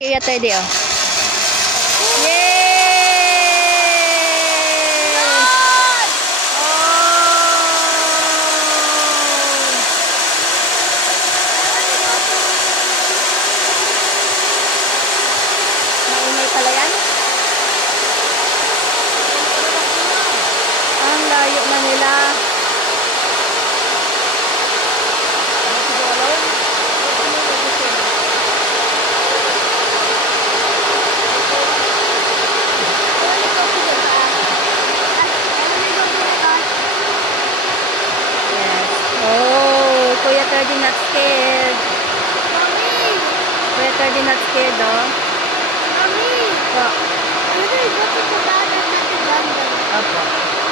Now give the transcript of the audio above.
Iya tadi oh. Yeay! Maingay pala yan. Ang layo na nila. Kuya Ferdy not scared. Mommy! Kuya Ferdy not scared, oh. Mommy! Po. Can we go to the garden at the jungle? Opo.